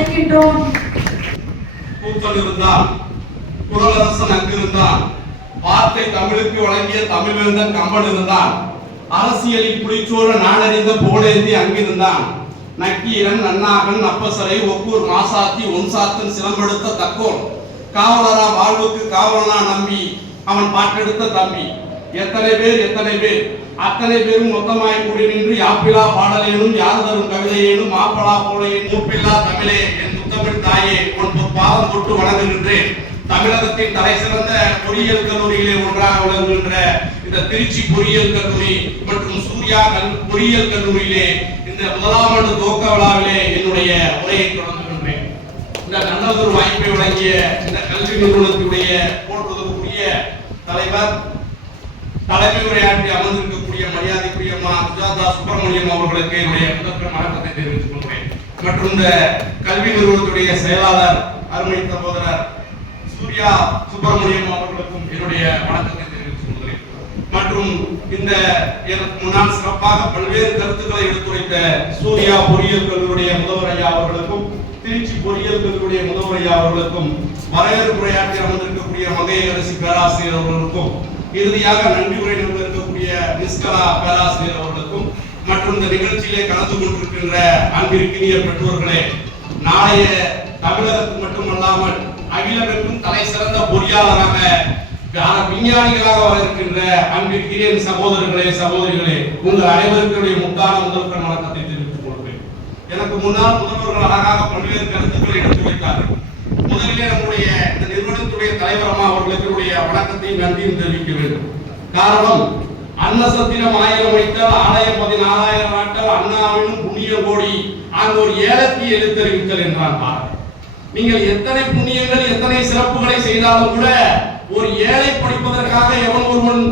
அழைக்கின்றோம். கூத்தல் இருந்தால் குரலரசன் அங்கிருந்தான், வார்த்தை தமிழுக்கு வழங்கிய தமிழ்வேந்தன் கம்பன் இருந்தான், அரசியலில் புலிச்சோழ நாடறிந்த புகழேந்தி அங்கிருந்தான், நக்கீரன் நன்னாகன் அப்பசரை ஒக்கூர் மாசாத்தி ஒன்சாத்தன் சிலம்பெடுத்த தக்கோன், காவலரா வாழ்வுக்கு காவலனா நம்பி அவன் பாட்டெடுத்த தம்பி. எத்தனை பேர் அத்தனை பேரும் மொத்தமாய் கூடி நின்று யாப்பிலா பாடலேனும் யார் தரும் கவிதையேனும் மாப்பலா போலையின் மூப்பில்லா தமிழே என் முத்தமிழ் தாயே உன் பாதம் தொட்டு வணங்குகின்றேன். தமிழகத்தின் தலை சிறந்த பொறியியல் கல்லூரியிலே ஒன்றாக விளங்குகின்ற இந்த திருச்சி பொறியியல் கல்லூரி மற்றும் சூர்யா பொறியியல் கல்லூரியிலே இந்த முதலாம் ஆண்டு துவக்க விழாவிலே என்னுடைய உரையை தொடங்குகின்றேன். இந்த நல்லதொரு வாய்ப்பை வழங்கிய இந்த கல்வி நிறுவனத்துடைய போற்றுவதற்குரிய தலைவர், தலைமை உரையாற்றி அமர்ந்திருக்கக்கூடிய மரியாதைக்குரிய சுஜாதா சுப்பிரமணியம் அவர்களுக்கு என்னுடைய முதற்கண் வணக்கத்தை தெரிவித்துக் கொள்கிறேன். மற்றும் இந்த கல்வி நிறுவனத்துடைய செயலாளர் அருமை சகோதரர் சூர்யா சுப்பிரமணியம் அவர்களுக்கும் என்னுடைய வணக்கத்தை தெரிவித்துக் கொள்கிறேன். மற்றும் இந்த எனக்கு முன்னால் சிறப்பாக பல்வேறு கருத்துக்களை எடுத்துரைத்த சூர்யா பொறியியல் கல்லூரியுடைய முதல்வர் ஐயா அவர்களுக்கும் திருச்சி பொறியியல் கல்லூரியுடைய முதல்வர் ஐயா அவர்களுக்கும் வரவேற்பு உரையாற்றி அமர்ந்திருக்கக்கூடிய மங்கையரசி பேராசிரியர் அவர்களுக்கும் இறுதியாக நன்றி உரை இருக்கக்கூடிய நிஸ்கலா பேராசிரியர் அவர்களுக்கும் மற்றும் இந்த நிகழ்ச்சியிலே கலந்து கொண்டிருக்கின்ற அன்பிற்கினிய பெற்றோர்களே, நாளைய தமிழகத்துக்கு மட்டுமல்லாமல் அகிலமெங்கும் தலை சிறந்த பொறியாளராக விஞ்ஞானிகளாக வர இருக்கின்ற அன்பிற்கினிய சகோதரர்களே சகோதரிகளே, உங்கள் அனைவருக்கும் முத்தான முதல்வர் வணக்கத்தை தெரிவித்துக் கொள்வேன். எனக்கு முன்னால் முதல்வர்கள் அழகாக பல்வேறு கருத்துக்களை எடுத்து வைத்தார்கள். முதலிலே நம்முடைய இந்த நிறுவனத்துடைய தலைவர் அம்மா அவர்களுக்கு வணக்கத்தையும் நன்றியும் தெரிவிக்க வேண்டும். காரணம், அன்னசத்திரம் 1000 வைத்தால் ஆலயம் 14,000 நாட்கள் அண்ணாவினும் புண்ணிய கோடி அங்கு ஒரு ஏலத்தை எழுத்தறிவித்தல் என்றான். நீங்கள் எத்தனை புண்ணியங்கள் எத்தனை சிறப்புகளை செய்தாலும் கூட ஒரு ஏழை படிப்பதற்காக எவன் ஒருவன்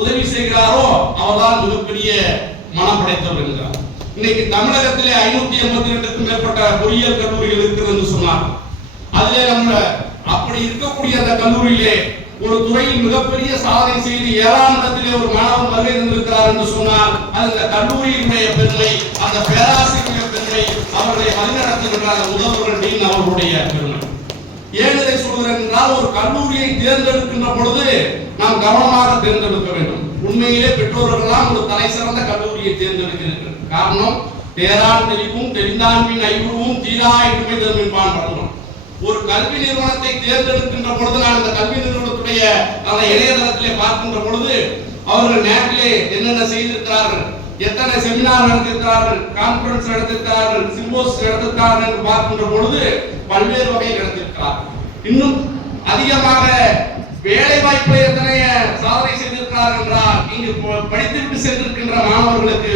உதவி செய்கிறாரோ அவர்தான் மிகப்பெரிய மனம் படைத்தவர் என்கிறார். இன்னைக்கு தமிழகத்திலே 582க்கும் மேற்பட்ட பொறியியல் கல்லூரிகள் இருக்கிறது என்று சொன்னார். அதிலே நம்ம அப்படி இருக்கக்கூடிய அந்த கல்லூரியிலே ஒரு துறையில் மிகப்பெரிய சாதனை செய்து 7ஆம் இடத்திலே ஒரு மாணவன் வருகை தந்திருக்கிறார் என்று சொன்னால் அது இந்த கல்லூரியினுடைய பெருமை, அந்த பேராசிரியருடைய பெருமை, அவர்களை வழிநடத்துகின்ற அந்த முதல்வர்கள் டீன் அவர்களுடைய பெருமை. ஏன் இதை சொல்கிறேன் என்றால், ஒரு கல்லூரியை தேர்ந்தெடுக்கின்ற பொழுது நாம் கவனமாக தேர்ந்தெடுக்க வேண்டும். உண்மையிலே பெற்றோர்கள்லாம் ஒரு தலை சிறந்த கல்லூரியை தேர்ந்தெடுக்கிறார்கள். காரணம், தேரான் தெளிவும் தெரிந்தான் பின் ஐயுருவும் தீரா என்றுமே தெரிவிப்பான் வரணும். ஒரு கல்வி நிறுவனத்தை தேர்ந்தெடுக்கின்ற பொழுது நான் இந்த கல்வி நிறுவனத்துடைய அந்த இணையதளத்திலே பார்க்கின்ற பொழுது அவர்கள் நேட்டிலே என்னென்ன செய்திருக்கிறார்கள், எத்தனை செமினார் நடத்திருக்கிறார்கள், கான்பரன்ஸ் நடத்திருக்கிறார்கள், சிம்போஸ் நடத்திருக்கிறார்கள் என்று பார்க்கின்ற பொழுது பல்வேறு வகையில் நடத்திருக்கிறார்கள். இன்னும் அதிகமாக வேலை வாய்ப்பை எத்தனை சாதனை செய்திருக்கிறார்கள் என்றால், இங்கு படித்துவிட்டு சென்றிருக்கின்ற மாணவர்களுக்கு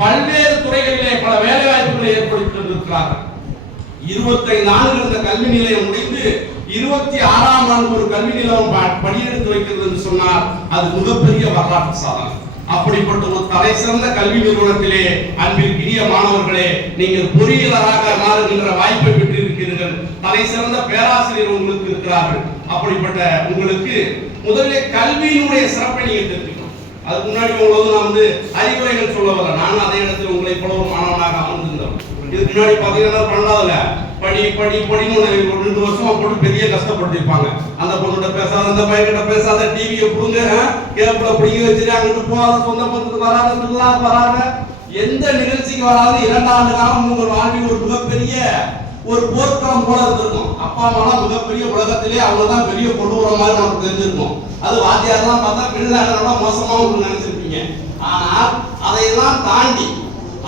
பல்வேறு துறைகளிலே பல வேலை வாய்ப்புகளை ஏற்படுத்தி தந்திருக்கிறார்கள். 25 ஆண்டுகள் இந்த கல்வி நிலையம் முடிந்து 26ஆம் ஆண்டு ஒரு கல்வி நிலையம் படியெடுத்து வைக்கிறது என்று சொன்னால் அது மிகப்பெரிய வரலாற்று சாதனை. அப்படிப்பட்ட ஒரு தலை சிறந்த கல்வி நிறுவனத்திலே அன்பிற்கினிய மாணவர்களே, நீங்கள் பொறியியலராக மாறுகின்ற வாய்ப்பை பெற்றிருக்கிறீர்கள். தலை சிறந்த பேராசிரியர் உங்களுக்கு இருக்கிறார்கள். அப்படிப்பட்ட உங்களுக்கு முதலிலே கல்வியினுடைய சிறப்பை நீங்கள் தெரிஞ்சுக்கணும். அதுக்கு முன்னாடி உங்களுக்கு நான் அறிவுரைகள் சொல்ல வரல. நான் அதே இடத்தில் உங்களை போல ஒரு மாணவனாக அமர்ந்திருந்தோம். இதுக்கு முன்னாடி பாத்தீங்கன்னா பண்ணாதுல படின்னு 2 வருஷமா போட்டு பெரிய கஷ்டப்பட்டுருப்பாங்க. அந்த பொண்ணுகிட்ட பேசாத, அந்த பையன்கிட்ட பேசாத, டிவியை புடுங்க, கேப்ல பிடிங்க வச்சுட்டு அங்கிட்டு போகாத, சொந்த பந்தத்துக்கு வராத, எந்த நிகழ்ச்சிக்கு வராது 2 ஆண்டு காலம் உங்கள் வாழ்வில் ஒரு மிகப்பெரிய ஒரு போர்க்களம் போல இருந்திருக்கும். அப்பா அம்மா மிகப்பெரிய உலகத்திலே அவங்க தான் பெரிய கொண்டு வர மாதிரி நமக்கு தெரிஞ்சிருக்கும். அது வாத்தியாரெல்லாம் பார்த்தா வெளிநாடுலாம் மோசமா உங்களுக்கு நினைச்சிருப்பீங்க. ஆனால் அதையெல்லாம் தாண்டி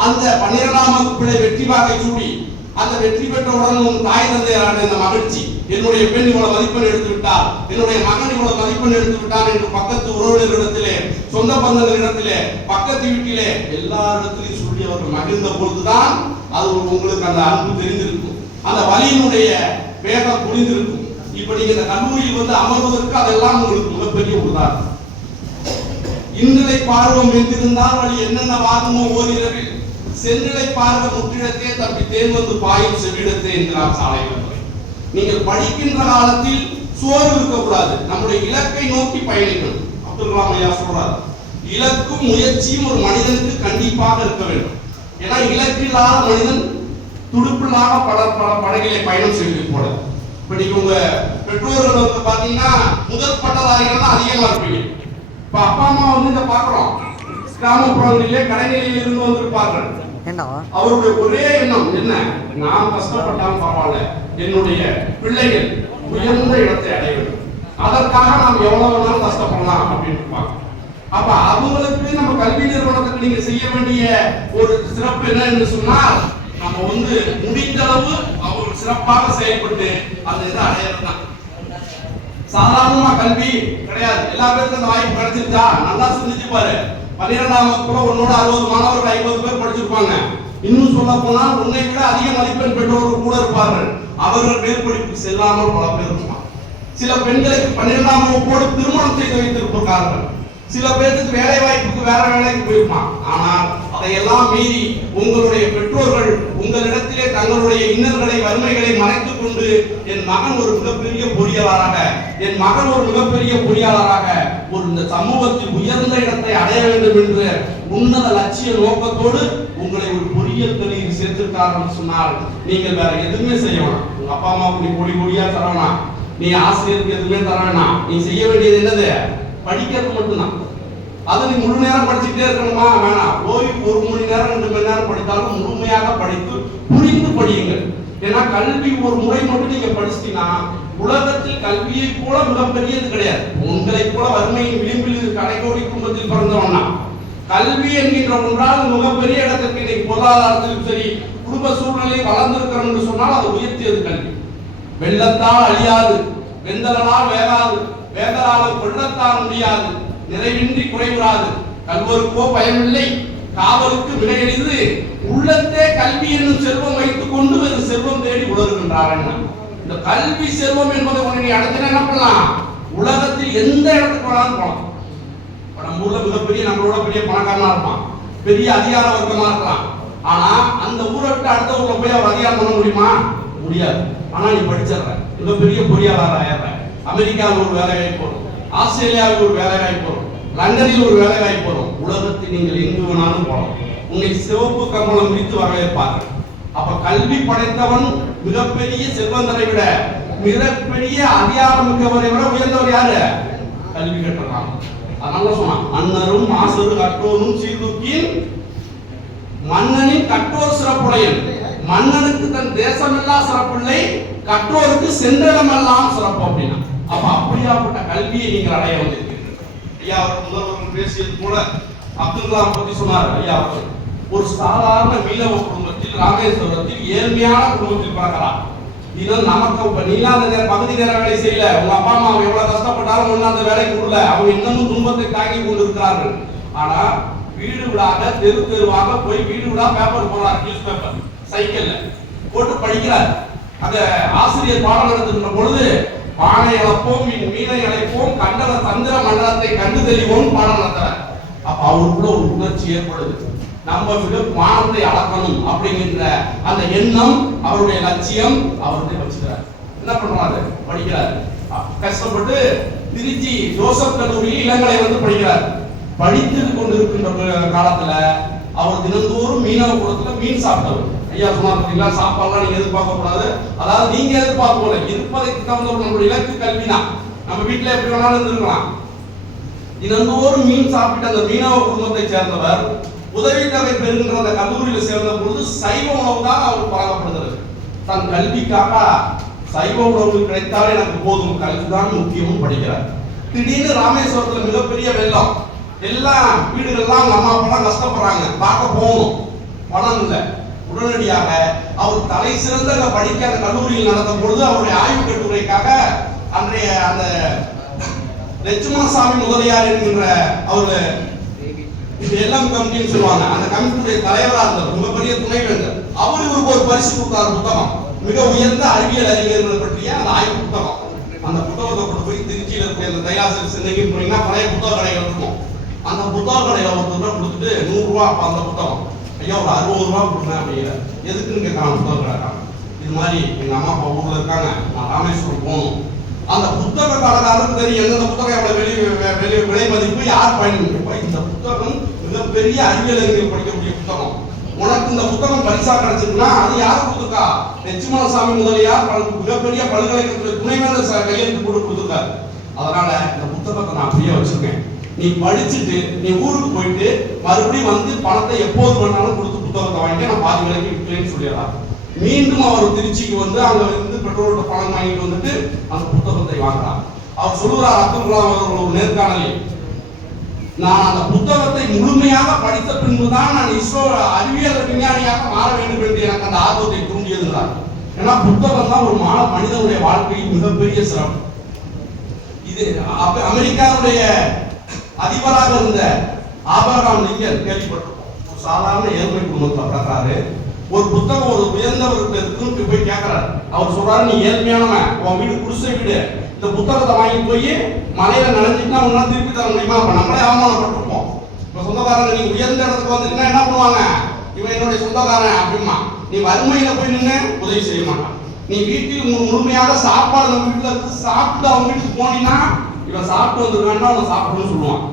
அந்த 12ஆம் வகுப்பிலே வெற்றி வாகை சூடி அந்த வெற்றி பெற்றவுடன் தாய் தந்தையரான இந்த மகிழ்ச்சி, என்னுடைய பெண் இவ்வளவு மதிப்பெண் எடுத்து விட்டார், என்னுடைய மகன் இவ்வளவு மதிப்பெண் எடுத்து விட்டார் என்று பக்கத்து உறவினர்களிடத்திலே, சொந்த பந்தங்களிடத்திலே, பக்கத்து வீட்டிலே எல்லா இடத்திலையும் சொல்லி அவர்கள் மகிழ்ந்த பொழுதுதான் அது உங்களுக்கு அந்த அன்பு தெரிந்திருக்கும், அந்த வலியினுடைய வேகம் புரிந்திருக்கும். இப்ப நீங்க இந்த கல்லூரியில் அமர்வதற்கு அதெல்லாம் உங்களுக்கு மிகப்பெரிய உதாரணம். இன்றிலை பார்வம் வென்றிருந்தால் வழி என்னென்ன வாகுமோ ஓரிரவில் சென்னிலை பார்வை முற்றிடத்தே தப்பி தேன் வந்து பாயும் செவிடத்தே என்கிறார் சாலைகள். நீங்கள் படிக்கின்ற காலத்தில் சோறு இருக்கக்கூடாது, நம்முடைய இலக்கை நோக்கி பயணிக்கணும். அப்துல் கலாம் ஐயா சொல்றார், இலக்கும் முயற்சியும் ஒரு மனிதனுக்கு கண்டிப்பாக இருக்க வேண்டும். ஏன்னா இலக்கு இல்லாத மனிதன் துடுப்பில்லாம பல பல படகிலே பயணம் செய்து போல. இப்ப நீங்க உங்க பெற்றோர்கள் வந்து பாத்தீங்கன்னா முதல் பட்டதாரிகள் தான் அதிகமா இருப்பீங்க. இப்ப அப்பா அம்மா வந்து இதை பாக்குறோம், கிராமப்புறங்களிலே கடைநிலையில் இருந்து வந்திருப்பார்கள். அவருடைய ஒரே எண்ணம் என்ன, நான் கஷ்டப்பட்டாலும் பரவாயில்ல, என்னுடைய பிள்ளைகள் உயர்ந்த இடத்தை அடைய வேண்டும், அதற்காக நாம் எவ்வளவு வேணாலும் கஷ்டப்படலாம் அப்படின்னு இருப்பாங்க. அப்ப அவங்களுக்கு நம்ம கல்வி நிறுவனத்துக்கு நீங்க செய்ய வேண்டிய ஒரு சிறப்பு என்ன என்று சொன்னால், நம்ம வந்து முடிந்த அளவு அவர் சிறப்பாக செயல்பட்டு அந்த இதை அடையறதுதான். சாதாரணமா கல்வி கிடையாது, எல்லா பேருக்கும் அந்த வாய்ப்பு கிடைச்சிருச்சா? நல்லா சிந்திச்சு பாரு. 12ஆம் வகுப்புல உன்னோட 60 மாணவர்கள் 50 பேர் படிச்சிருப்பாங்க. இன்னும் சொல்ல போனால் உன்னை விட அதிக மதிப்பெண் பெற்றவர்கள் கூட இருப்பார்கள். அவர்கள் மேற்படிப்பு செல்லாமல் பல பேர் இருப்பாங்க. சில பெண்களுக்கு 12ஆம் வகுப்போடு திருமணம் செய்து வைத்திருப்பார்கள். சில பேருக்கு வேலை வாய்ப்புக்கு வேற வேலைக்கு போயிருப்பான். ஆனால் அதையெல்லாம் மீறி உங்களுடைய பெற்றோர்கள் உங்களிடத்திலே தங்களுடைய இன்னல்களை வறுமைகளை மறைத்துக் கொண்டு என் மகன் ஒரு மிகப்பெரிய பொறியாளராக, என் மகன் ஒரு மிகப்பெரிய பொறியாளராக ஒரு இந்த சமூகத்தில் உயர்ந்த இடத்தை அடைய வேண்டும் என்ற உன்னத லட்சிய நோக்கத்தோடு உங்களை ஒரு பொறியியல் கல்வியில் சேர்த்திருக்கார்கள் சொன்னால் நீங்கள் வேற எதுவுமே செய்ய வேணாம். உங்க அப்பா அம்மாவுக்கு நீ பொடி பொடியா தர வேணாம், நீ ஆசிரியருக்கு எதுவுமே தர வேணாம். நீ செய்ய வேண்டியது என்னது? படிக்கிறது மட்டும்தான். அதை நீ முழு நேரம் படிச்சுட்டே இருக்கணுமா? வேணாம். போய் 1 மணி நேரம் 2 மணி நேரம் படித்தாலும் முழுமையாக படித்து புரிந்து படியுங்கள். ஏன்னா கல்வி ஒரு முறை மட்டும் நீங்க படிச்சிட்டீங்கன்னா உலகத்தில் கல்வியை போல மிகப்பெரியது கிடையாது. உங்களை போல வறுமையின் விளிம்பில் கடைகோடி குடும்பத்தில் பிறந்தவனா கல்வி என்கின்ற ஒன்றால் மிகப்பெரிய இடத்திற்கு இன்னைக்கு பொருளாதாரத்திலும் சரி குடும்ப சூழ்நிலை வளர்ந்திருக்கிறோம் என்று சொன்னால் அது உயர்த்தியது கல்வி. வெள்ளத்தால் அழியாது, வெந்தலால் வேகாது, வேதலாலும் கொள்ளத்தான் முடியாது, நிறைவின்றி குறைவுறாது, கல்வருக்கோ பயமில்லை, காவலுக்கு விடையெளிது, உள்ளத்தே கல்வி என்னும் செல்வம் வைத்துக் கொண்டு ஒரு செல்வம் தேடி உலர்கின்றார். இந்த கல்வி செல்வம் என்பதை உன்னை நீ அடுத்த என்ன பண்ணலாம்? உலகத்தில் எந்த இடத்துக்கு வேணாலும் போகலாம். நம்ம ஊர்ல மிகப்பெரிய நம்மளோட பெரிய பணக்காரனா இருப்பான், பெரிய அதிகார வர்க்கமா இருக்கலாம். ஆனா அந்த ஊரை விட்டு அடுத்த ஊர்ல போய் அவர் அதிகாரம் பண்ண முடியுமா? முடியாது. ஆனா நீ படிச்சிடற, மிகப்பெரிய பொறியாளர் ஆயிடுற, அமெரிக்காவில் ஒரு வேலை வாய்ப்பு வரும், ஆஸ்திரேலியாவில் ஒரு வேலை வாய்ப்பு வரும், லண்டனில் ஒரு வேலை வாய்ப்பு வரும். உலகத்தில் நீங்கள் எங்கு வேணாலும் போகலாம். உன்னை சிவப்பு கம்பளம் விரித்து வரவேற்பார்கள். அப்ப கல்வி படைத்தவன் மிகப்பெரிய செல்வந்தரை விட, மிகப்பெரிய அதிகாரம் மிக்கவரை விட உயர்ந்தவர் யாரு? கல்வி கற்றலாம். அதனால சொன்னான், மன்னரும் மாசரு கற்றோரும் சீர்தூக்கின் மன்னனின் கற்றோர் சிறப்புடையன். மன்னனுக்கு தன் தேசமெல்லாம் சிறப்பில்லை, கற்றோருக்கு சென்றடமெல்லாம் சிறப்பு அப்படின்னா. அப்ப அப்படியாப்பட்ட கல்வியை நீங்கள் அடைய வந்திருக்கிறீர்கள். ஐயா அவர் முதல்வர்கள் பேசியது போல அப்துல் கலாம் பத்தி சொன்னார். ஐயா அவர்கள் ஒரு சாதாரண மீனவ குடும்பத்தில் ராமேஸ்வரத்தில் ஏழ்மையான குடும்பத்தில் பிறக்கிறார். இதனால் நமக்கு இப்ப நீங்க அந்த பகுதி நேர வேலை செய்யல, உங்க அப்பா அம்மா எவ்வளவு கஷ்டப்பட்டாலும் ஒண்ணு அந்த வேலைக்கு கொடுல, அவங்க இன்னமும் துன்பத்தை தாங்கி கொண்டு இருக்கிறார்கள். ஆனா வீடு வீடாக தெரு தெருவாக போய் வீடு வீடா பேப்பர் போடுறார், நியூஸ் பேப்பர் சைக்கிள்ல போட்டு படிக்கிறார். அந்த ஆசிரியர் பாடம் நடத்துகின்ற பொழுது பானை இழப்போம், மீனை இழைப்போம், கண்டன சந்திர மண்டலத்தை கண்டு தெளிவோம் பாடம் நடத்துறார். அப்ப அவருக்குள்ள ஒரு உணர்ச்சி ஏற்படுது, நம்ம விட வானத்தை அளக்கணும் அப்படிங்கிற அந்த எண்ணம், அவருடைய லட்சியம் அவருடைய வச்சுக்கிறார். என்ன பண்றாரு? படிக்கிறார். கஷ்டப்பட்டு திருச்சி ஜோசப் கல்லூரியில் இளங்கலை வந்து படிக்கிறார். படித்து கொண்டிருக்கின்ற காலத்துல அவர் தினந்தோறும் மீனவ குளத்துல மீன் சாப்பிட்டவர். ஐயா சொன்னார் பார்த்தீங்களா, சாப்பாடுலாம் நீங்க எதிர்பார்க்க கூடாது, அதாவது நீங்க எதிர்பார்க்க போல இருப்பதைக்கு தகுந்த நம்மளுடைய இலக்கு கல்வி தான். நம்ம வீட்டுல எப்படி வேணாலும் இருந்திருக்கலாம். தினந்தோறும் மீன் சாப்பிட்ட அந்த மீனவ குடும்பத்தை சேர்ந்தவர் உதவித்தொகை பெறுகின்ற அந்த கல்லூரியில் சேர்ந்த பொழுது சைவ உணவு தான் அவர் பழக்கப்படுகிறது. தன் கல்விக்காக சைவ உணவு கிடைத்தாலே எனக்கு போதும், கல்விதான் முக்கியமும் படிக்கிறார். திடீர்னு ராமேஸ்வரத்துல மிகப்பெரிய வெள்ளம், எல்லாம் வீடுகள்லாம் அம்மா அப்பெல்லாம் கஷ்டப்படுறாங்க, பார்க்க போகணும், பணம் இல்லை. உடனடியாக அவர் தலை சிறந்த படிக்க அந்த கல்லூரியில் நடந்த பொழுது அவருடைய ஆய்வு கட்டுரைக்காக அன்றைய அந்த லட்சுமணசாமி முதலியார் என்கின்ற அவரு எல்லாம் கமிட்டின்னு சொல்லுவாங்க, அந்த கமிட்டியுடைய தலைவராக இருந்தார், மிகப்பெரிய துணைவேந்தர். அவர் இவருக்கு ஒரு பரிசு கொடுத்தார், புத்தகம், மிக உயர்ந்த அறிவியல் அறிஞர்கள் பற்றிய அந்த ஆய்வு புத்தகம். அந்த புத்தகத்தை கொண்டு போய் திருச்சியில் இருக்க அந்த தயாசில் சின்னகின்னு போனீங்கன்னா பழைய புத்தக கடைகள் இருக்கும். அந்த புத்தக கடையில் ஒருத்தர் கொடுத்துட்டு 100 ரூபா அந்த புத்தகம், ஐயா ஒரு 60 ரூபா கொடுங்க அப்படிங்கிற. எதுக்குன்னு கேட்கறாங்க புத்தக கடைக்காரன். இது மாதிரி எங்க அம்மா அப்பா ஊர்ல இருக்காங்க, நான் ராமேஸ்வரம் போகணும். அந்த புத்தக கடைக்காரருக்கு தெரியும் எந்தெந்த புத்தகம் எவ்வளவு விலை மதிப்பு, யார் பயன்படுத்தி. இந்த புத்தகம் மிகப்பெரிய அறிவியல் அறிஞர்கள் படிக்கக்கூடிய புத்தகம். உனக்கு இந்த புத்தகம் பரிசா கிடைச்சிருக்குன்னா அது யாரு கொடுத்துருக்கா? லட்சுமணசாமி முதலியார் மிகப்பெரிய பல்கலைக்கழகத்தில் துணைவேந்தர் கையெழுத்து போட்டு கொடுத்துருக்காரு. அதனால இந்த புத்தகத்தை நான் அப்படியே வச்சிருக்கேன். நீ படிச்சுட்டு நீ ஊருக்கு போயிட்டு மறுபடியும் வந்து பணத்தை எப்போது வேணாலும் கொடுத்து புத்தகத்தை வாங்கி நான் பாதி விலைக்கு விற்கிறேன்னு சொல்லிடுறாரு. மீண்டும் அவர் திருச்சிக்கு வந்து அங்க இருந்து பெட்ரோல்கிட்ட பணம் வாங்கிட்டு வந்துட்டு அந்த புத்தகத்தை வாங்குறார். அவர் சொல்லுறார், அப்துல் கலாம் அவர்கள் ஒரு நேர்காணலில், நான் அந்த புத்தகத்தை முழுமையாக படித்த பின்புதான் நான் இஸ்ரோ அறிவியல் விஞ்ஞானியாக மாற வேண்டும் என்று எனக்கு அந்த ஆர்வத்தை தூண்டியதுங்கிறார். ஏன்னா புத்தகம் தான் ஒரு மனிதனுடைய வாழ்க்கையின் மிகப்பெரிய சிறப்பு. இது அமெரிக்காவுடைய அதிபராக இருந்த ஆபிரகாம் லிங்கன் கேள்விப்பட்டிருக்கோம். ஒரு சாதாரண ஏழ்மை குடும்பத்தில் பிறந்தாரு. ஒரு புத்தகம் ஒரு உயர்ந்தவருக்கு இருக்குன்னு போய் கேட்கிறாரு. அவர் சொல்றாரு, நீ ஏழ்மையானவன், உன் வீடு குடிசை வீடு, இந்த புத்தகத்தை வாங்கி போய் மலையில நனைஞ்சிட்டா உன்னால திருப்பி தர முடியுமா? அப்ப நம்மளே அவமானப்பட்டிருப்போம். இப்ப சொந்தக்காரங்க நீங்க உயர்ந்த இடத்துக்கு வந்துட்டீங்கன்னா என்ன பண்ணுவாங்க? இவன் என்னுடைய சொந்தக்காரன் அப்படிமா. நீ வறுமையில போய் நின்று உதவி செய்ய மாட்டான். நீ வீட்டில் முழுமையாக சாப்பாடு நம்ம வீட்டுல இருக்கு சாப்பிட்டு அவங்க வீட்டுக்கு போனீங்கன்னா இவன் சாப்பிட்டு வந்துருக்கான்னா அவன் சாப்பிடணும்னு சொல்லுவான்.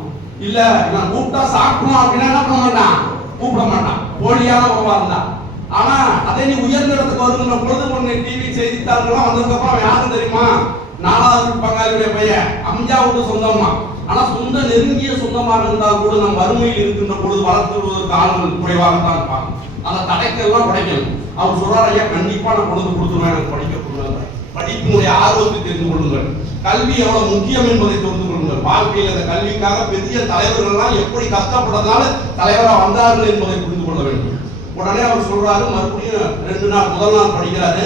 இல்ல இவன் கூப்பிட்டா சாப்பிடணும் அப்படின்னா என்ன பண்ண மாட்டான்? கூப்பிட மாட்டான். போலியான உறவா இருந்தா. ஆனா அதே நீ உயர்ந்த இடத்துக்கு வருகின்ற பொழுது உன்னை டிவி செய்தித்தாள்கள்லாம் வந்ததுக்கு அப்புறம் அவன் யாரும் தெரியுமா? 4வது பங்காளியுடைய பையன், அம்ஜாவுக்கு சொந்தமா. ஆனா சொந்த நெருங்கிய சொந்தமாக இருந்தால் கூட நம் வறுமையில் இருக்கின்ற பொழுது வளர்த்துவதற்கு ஆளுநர் குறைவாகத்தான் இருப்பாங்க. அந்த தடைக்கெல்லாம் உடைக்கணும். அவர் சொல்றாரு, ஐயா கண்டிப்பா நான் கொண்டு கொடுத்துருவேன், எனக்கு படிக்க கொடுங்க. படிப்பினுடைய ஆர்வத்தை தெரிந்து கொள்ளுங்கள். கல்வி எவ்வளவு முக்கியம் என்பதை தெரிந்து கொள்ளுங்கள். வாழ்க்கையில் அந்த கல்விக்காக பெரிய தலைவர்கள்லாம் எப்படி கஷ்டப்பட்டதால தலைவராக வந்தார்கள் என்பதை புரிந்து கொள்ள வேண்டும். உடனே அவர் சொல்றாரு, மறுபடியும் 2 நாள், முதல் நாள் படிக்கிறாரு,